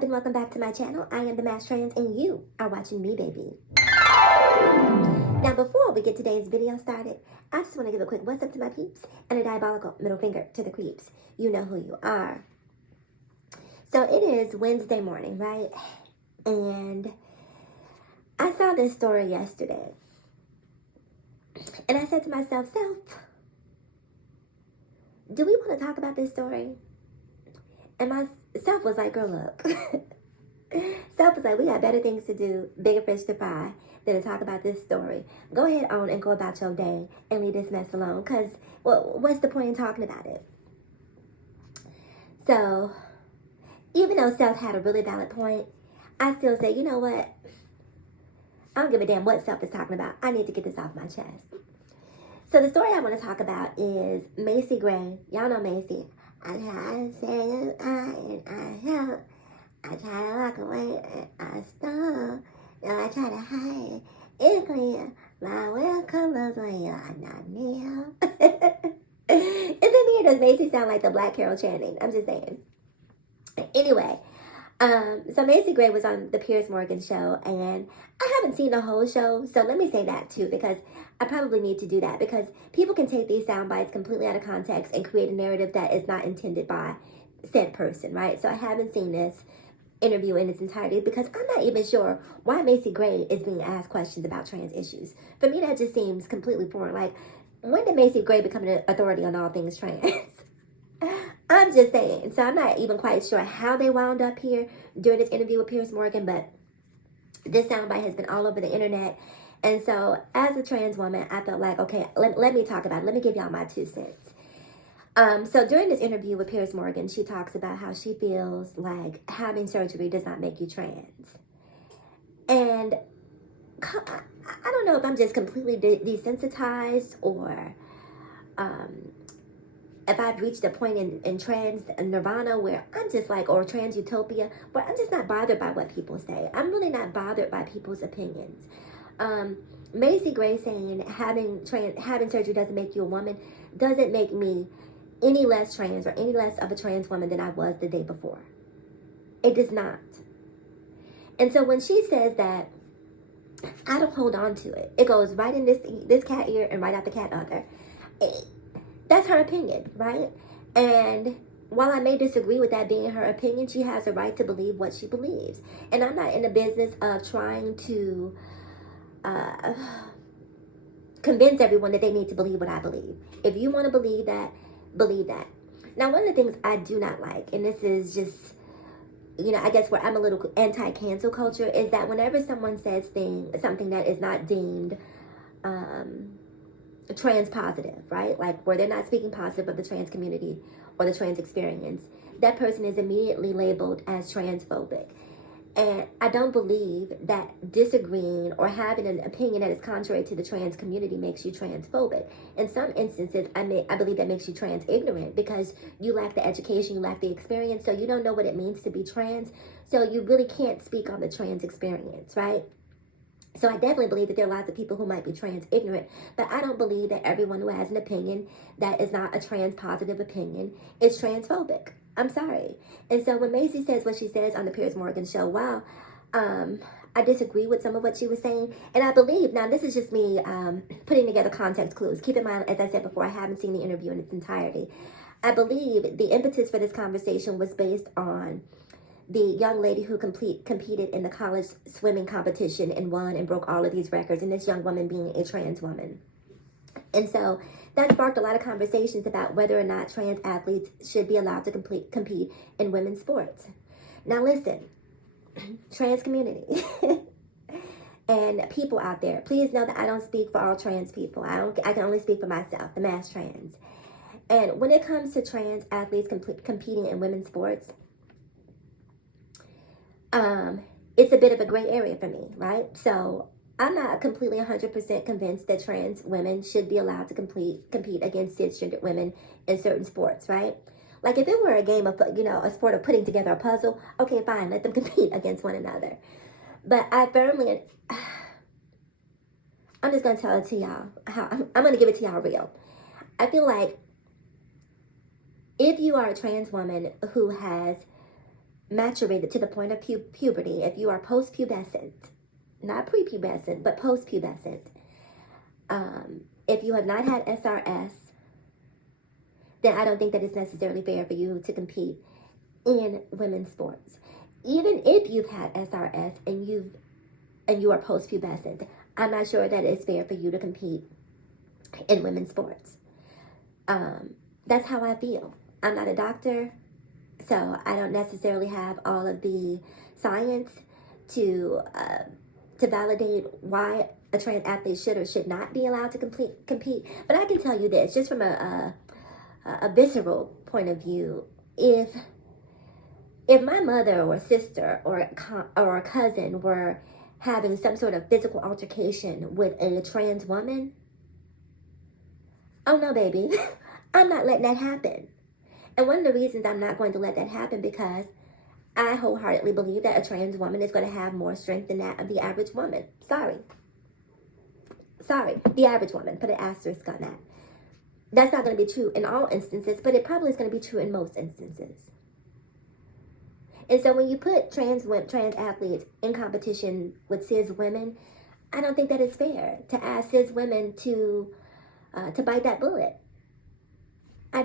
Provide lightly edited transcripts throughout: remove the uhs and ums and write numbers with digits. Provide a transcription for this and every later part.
up and welcome back to my channel. I am the Mass Trans and you are watching me, baby. Now before we get today's video started, I just want to give a quick what's up to my peeps and a diabolical middle finger to the creeps. You know who you are. So it is Wednesday morning, right? And I saw this story yesterday. And I said to myself, Self, do we want to talk about this story? And myself was like, girl, look. Self was like, we got better things to do, bigger fish to fry, than to talk about this story. Go ahead on and go about your day and leave this mess alone. Because, well, what's the point in talking about it? So, even though Self had a really valid point, I still say, you know what? I don't give a damn what Self is talking about. I need to get this off my chest. So the story I want to talk about is Macy Gray. Y'all know Macy. I try to say goodbye and I help. I try to walk away and I stop. Now I try to hide it clear. My will comes when you are not near. Isn't it? Does Macy sound like the Black Carol chanting? I'm just saying. Anyway, so Macy Gray was on the Piers Morgan show, and I haven't seen the whole show, so let me say that too, because I probably need to do that, because people can take these sound bites completely out of context and create a narrative that is not intended by said person, right? So I haven't seen this interview in its entirety, because I'm not even sure why Macy Gray is being asked questions about trans issues. For me, that just seems completely foreign. Like, when did Macy Gray become an authority on all things trans? I'm just saying. So I'm not even quite sure how they wound up here during this interview with Piers Morgan, but this soundbite has been all over the internet. And so as a trans woman, I felt like, okay, let me talk about it. Let me give y'all my 2 cents. So during this interview with Piers Morgan, she talks about how she feels like having surgery does not make you trans. And I don't know if I'm just completely desensitized, or if I've reached a point in trans nirvana where I'm just like, or trans utopia, where I'm just not bothered by what people say. I'm really not bothered by people's opinions. Macy Gray saying having surgery doesn't make you a woman doesn't make me any less trans or any less of a trans woman than I was the day before. It does not. And so when she says that, I don't hold on to it. It goes right in this cat ear and right out the cat other. That's her opinion, right? And while I may disagree with that being her opinion, she has a right to believe what she believes. And I'm not in the business of trying to convince everyone that they need to believe what I believe. If you want to believe that, believe that. Now, one of the things I do not like, and this is just, you know, I guess where I'm a little anti-cancel culture, is that whenever someone says something that is not deemed trans positive, right? Like where they're not speaking positive of the trans community or the trans experience, that person is immediately labeled as transphobic. And I don't believe that disagreeing or having an opinion that is contrary to the trans community makes you transphobic. In some instances, I believe that makes you trans ignorant, because you lack the education, you lack the experience, so you don't know what it means to be trans. So you really can't speak on the trans experience, right? So I definitely believe that there are lots of people who might be trans ignorant, but I don't believe that everyone who has an opinion that is not a trans positive opinion is transphobic. I'm sorry. And so when Macy says what she says on the Piers Morgan show, wow, I disagree with some of what she was saying. And I believe, now this is just me putting together context clues. Keep in mind, as I said before, I haven't seen the interview in its entirety. I believe the impetus for this conversation was based on the young lady who competed in the college swimming competition and won and broke all of these records, and this young woman being a trans woman. And so that sparked a lot of conversations about whether or not trans athletes should be allowed to compete in women's sports. Now listen, trans community and people out there, please know that I don't speak for all trans people. I can only speak for myself, the mass trans. And when it comes to trans athletes competing in women's sports, it's a bit of a gray area for me, right? So I'm not completely 100% convinced that trans women should be allowed to compete against cisgendered women in certain sports, right? Like if it were a game of, you know, a sport of putting together a puzzle, okay, fine, let them compete against one another. But I firmly, I'm just going to tell it to y'all how, I'm going to give it to y'all real. I feel like if you are a trans woman who has maturated to the point of puberty, if you are post-pubescent, not prepubescent, but post-pubescent, if you have not had SRS, then I don't think that it's necessarily fair for you to compete in women's sports. Even if you've had SRS and you are post-pubescent, I'm not sure that it's fair for you to compete in women's sports. That's how I feel. I'm not a doctor, so I don't necessarily have all of the science to validate why a trans athlete should or should not be allowed to compete. But I can tell you this, just from a visceral point of view, if my mother or sister or a cousin were having some sort of physical altercation with a trans woman, oh no, baby, I'm not letting that happen. And one of the reasons I'm not going to let that happen, because I wholeheartedly believe that a trans woman is going to have more strength than that of the average woman. Sorry, the average woman. Put an asterisk on that. That's not going to be true in all instances, but it probably is going to be true in most instances. And so when you put trans athletes in competition with cis women, I don't think that it's fair to ask cis women to bite that bullet. I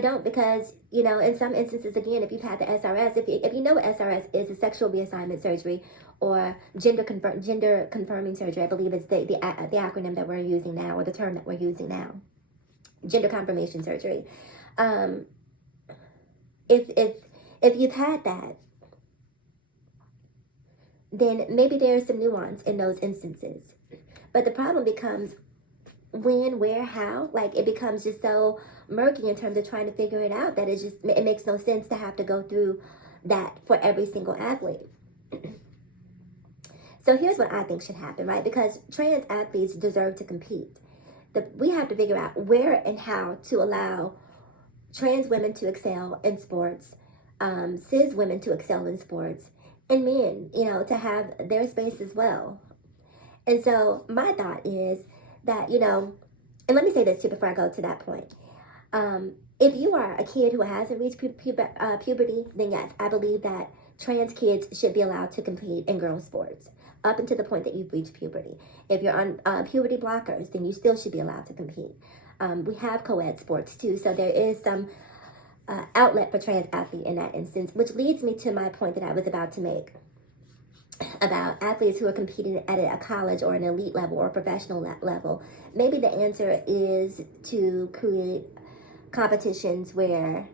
don't, because, in some instances, again, if you've had the SRS, if you know what SRS is, a sexual reassignment surgery, or gender confirming surgery, I believe it's the acronym that we're using now, or the term that we're using now, gender confirmation surgery. If you've had that, then maybe there is some nuance in those instances. But the problem becomes when, where, how. Like, it becomes just so murky in terms of trying to figure it out that it makes no sense to have to go through that for every single athlete. So here's what I think should happen, right? Because trans athletes deserve to compete. We have to figure out where and how to allow trans women to excel in sports, cis women to excel in sports, and men, to have their space as well. And so my thought is that, and let me say this too before I go to that point. If you are a kid who hasn't reached puberty, then yes, I believe that trans kids should be allowed to compete in girls' sports up until the point that you've reached puberty. If you're on puberty blockers, then you still should be allowed to compete. We have co-ed sports too, so there is some outlet for trans athlete in that instance, which leads me to my point that I was about to make about athletes who are competing at a college or an elite level or professional level. Maybe the answer is to create competitions where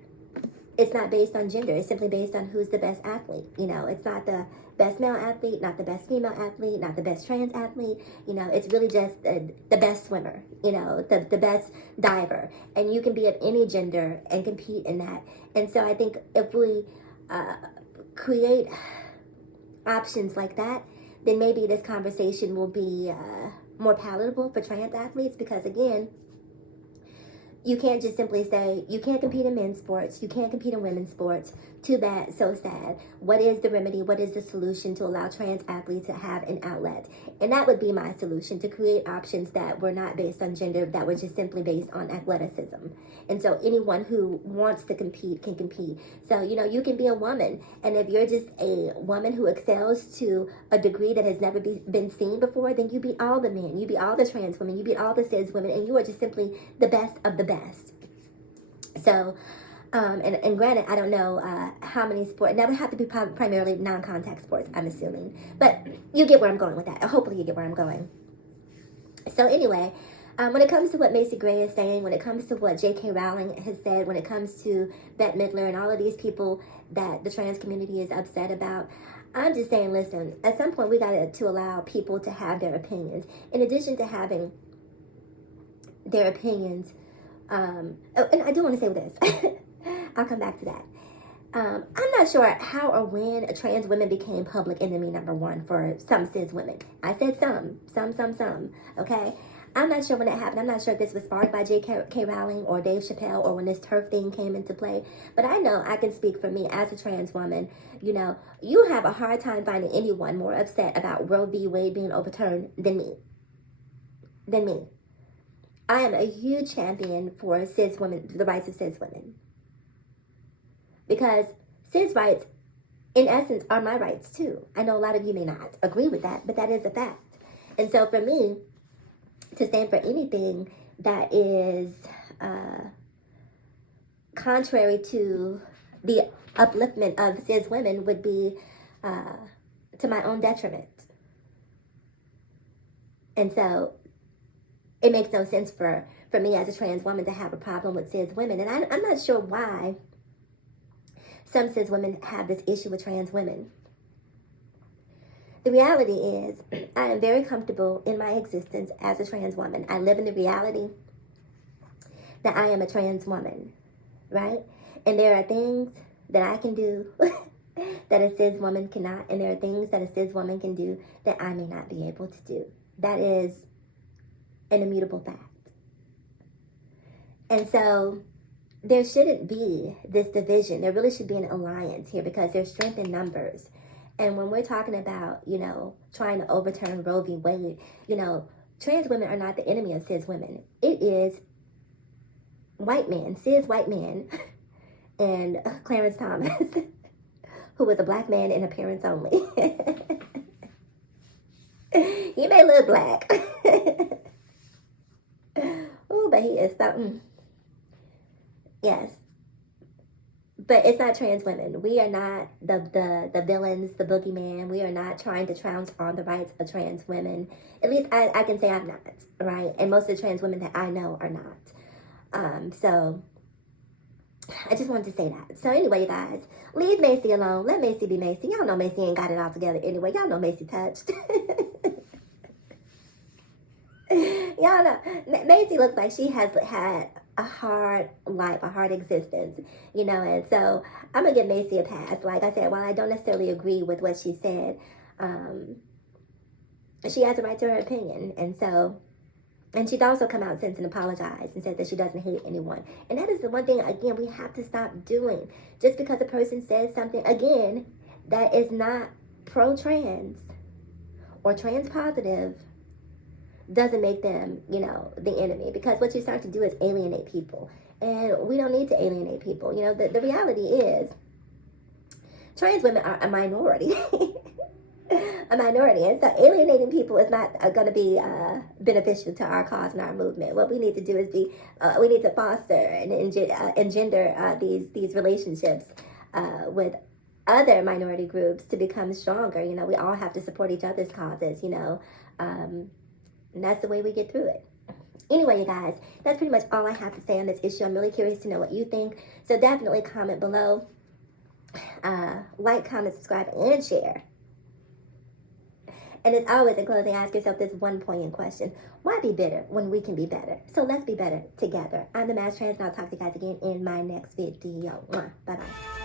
it's not based on gender. It's simply based on who's the best athlete. It's not the best male athlete, not the best female athlete, not the best trans athlete. It's really just the best swimmer, the best diver. And you can be of any gender and compete in that. And so I think if we create options like that, then maybe this conversation will be more palatable for trans athletes, because again, you can't just simply say, you can't compete in men's sports, you can't compete in women's sports. Too bad, so sad. What is the remedy? What is the solution to allow trans athletes to have an outlet? And that would be my solution, to create options that were not based on gender, that were just simply based on athleticism. And so anyone who wants to compete can compete. So, you can be a woman, and if you're just a woman who excels to a degree that has never been seen before, then you beat all the men, you beat all the trans women, you beat all the cis women, and you are just simply the best of the best. So, and granted, I don't know how many sports. That would have to be primarily non-contact sports, I'm assuming. But you get where I'm going with that. Hopefully you get where I'm going. So anyway, when it comes to what Macy Gray is saying, when it comes to what J.K. Rowling has said, when it comes to Bette Midler and all of these people that the trans community is upset about, I'm just saying, listen, at some point we got to allow people to have their opinions. In addition to having their opinions, and I do want to say this. I'll come back to that. I'm not sure how or when a trans women became public enemy number one for some cis women. I said some, okay? I'm not sure when that happened. I'm not sure if this was sparked by J.K. Rowling or Dave Chappelle, or when this turf thing came into play. But I know I can speak for me as a trans woman. You have a hard time finding anyone more upset about Roe v. Wade being overturned than me. I am a huge champion for cis women, the rights of cis women. because cis rights, in essence, are my rights too. I know a lot of you may not agree with that, but that is a fact. And so for me to stand for anything that is contrary to the upliftment of cis women would be to my own detriment. And so it makes no sense for me as a trans woman to have a problem with cis women. And I'm not sure why some cis women have this issue with trans women. The reality is, I am very comfortable in my existence as a trans woman. I live in the reality that I am a trans woman, right? And there are things that I can do that a cis woman cannot, and there are things that a cis woman can do that I may not be able to do. That is an immutable fact. And so there shouldn't be this division. There really should be an alliance here because there's strength in numbers. And when we're talking about, trying to overturn Roe v. Wade, trans women are not the enemy of cis women. It is white men, cis white men, and Clarence Thomas, who was a black man in appearance only. He may look black. Oh, but he is something. Yes. But it's not trans women. We are not the villains, the boogeyman. We are not trying to trounce on the rights of trans women. At least I can say I'm not, right? And most of the trans women that I know are not. So I just wanted to say that. So anyway, you guys, leave Macy alone. Let Macy be Macy. Y'all know Macy ain't got it all together anyway. Y'all know Macy touched. Y'all know Macy looks like she has had a hard life, a hard existence, and so I'm gonna give Macy a pass. Like I said, while I don't necessarily agree with what she said, she has a right to her opinion, and she'd also come out since and apologized and said that she doesn't hate anyone. And that is the one thing, again, we have to stop doing. Just because a person says something, again, that is not pro-trans or trans-positive doesn't make them, the enemy. Because what you start to do is alienate people. And we don't need to alienate people. The reality is trans women are a minority. A minority. And so alienating people is not going to be beneficial to our cause and our movement. What we need to do is we need to foster and engender these relationships with other minority groups to become stronger. We all have to support each other's causes, and that's the way we get through it. Anyway, you guys, that's pretty much all I have to say on this issue. I'm really curious to know what you think. So definitely comment below. Like, comment, subscribe, and share. And as always, in closing, ask yourself this one poignant question. Why be bitter when we can be better? So let's be better together. I'm the Mass Trans, and I'll talk to you guys again in my next video. Bye-bye.